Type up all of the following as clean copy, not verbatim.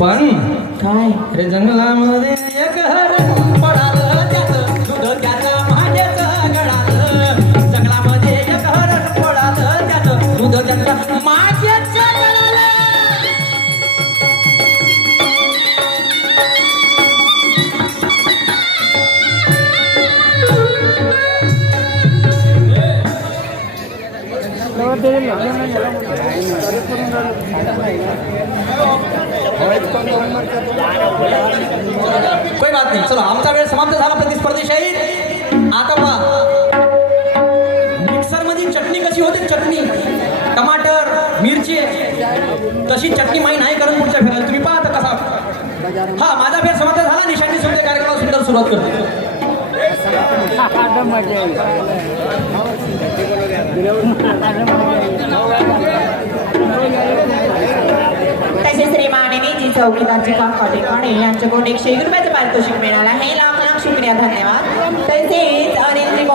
पण काय रे जंगलामध्ये एक हरण पडालं, त्याचं दूध त्याचं मांड्याचं गळालं. जंगलामध्ये एक हरण पडालं, त्याचं दूध त्याचं मांड्याचं गळालं. कोई बात नाही, चलो आमचा वेळ समाप्त झाला प्रतिस्पर्धीशाही. आता पहा मिक्सर मध्ये चटणी कशी होते, चटणी टमाटर मिरची तशी चटणी माही नाही करून पुढच्या फेऱ्याला तुम्ही पहा आता कसा. हा माझा वेळ समाप्त झाला. निशांनी सुद्धा कार्यक्रमाला सुंदर सुरुवात करते. तसेच श्रीमानेने जी चौकीदारची काका ठिकाणी यांच्याकडून 101 रुपयाचं पारितोषिक मिळालं आहे. लाख लाख शुक्रिया, धन्यवाद. तसेच अनिल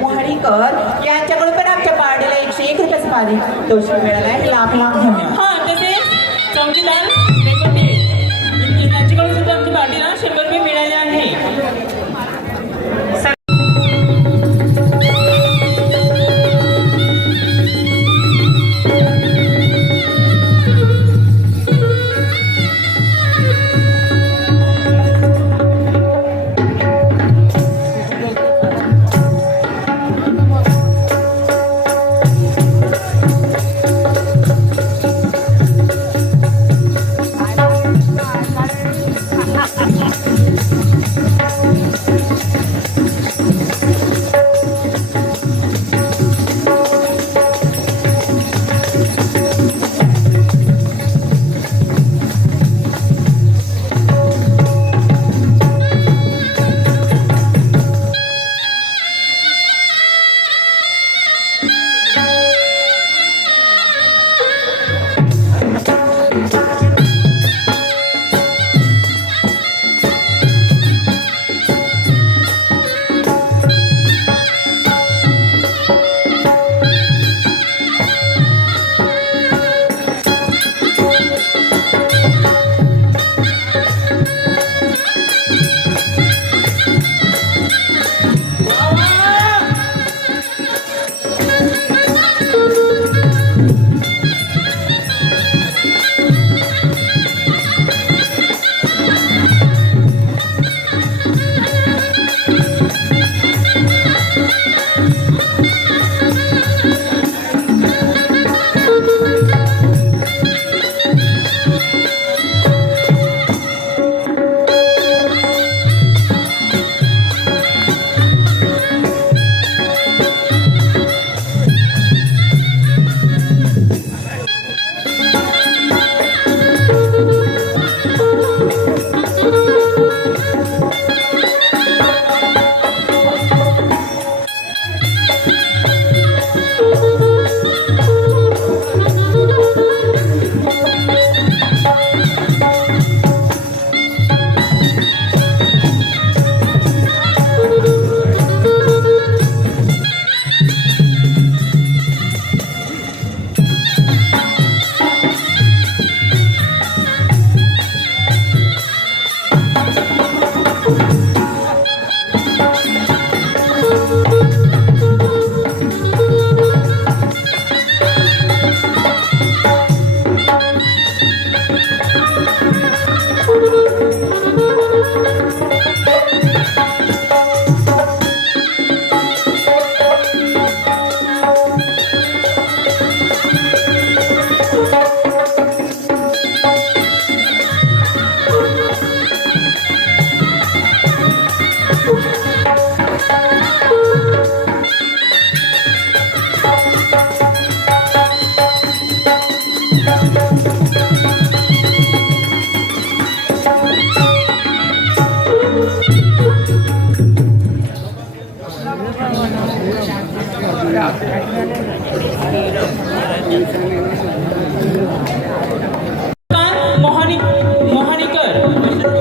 मोहरीकर यांच्याकडून पण आमच्या पार्टीला 101 रुपयाचं पारितोषिक मिळालं आहे. लाख लाख धन्यवाद. हा तसेच चौकीदार त्यांच्याकडून सुद्धा आमच्या पार्टीला 100 रुपये मिळाले आहे.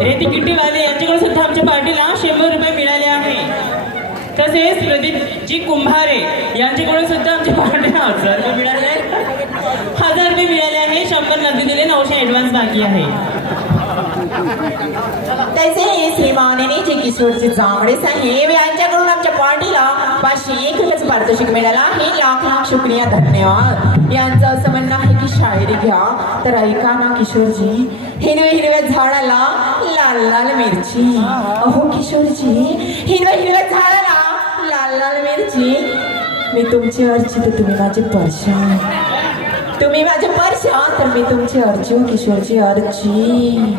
रेतीगिट्टीवाले यांच्याकडून सुद्धा आमच्या पार्टीला 100 रुपये मिळाले आहे. तसेच प्रदीपजी कुंभारे यांच्याकडून सुद्धा आमच्या पार्टीला 1000 रुपये मिळाले. 1000 रुपये मिळाले आहे. 100 नगदी दिले, 900 ॲडव्हान्स बाकी आहे. तसे श्रीमान जी किशोरजी जांभळे साहेब यांच्याकडून आमच्या पार्टीला 501 रुपयाचं पारितोषिक मिळालं आहे. लाख लाख शुक्रिया, धन्यवाद. यांचं असं म्हणणं आहे की शायरी घ्या, तर ऐका ना किशोरजी. हिरव्या हिरव्या झाडाला लाल लाल मिरची. अहो किशोरजी, हिरव्या हिरव्या झाडाला लाल लाल मिरची. मी तुमची अर्ची तर तुम्ही माझे परशा, तुम्ही माझे परशा तर मी तुमची अर्ची. किशोरजी अर्ची.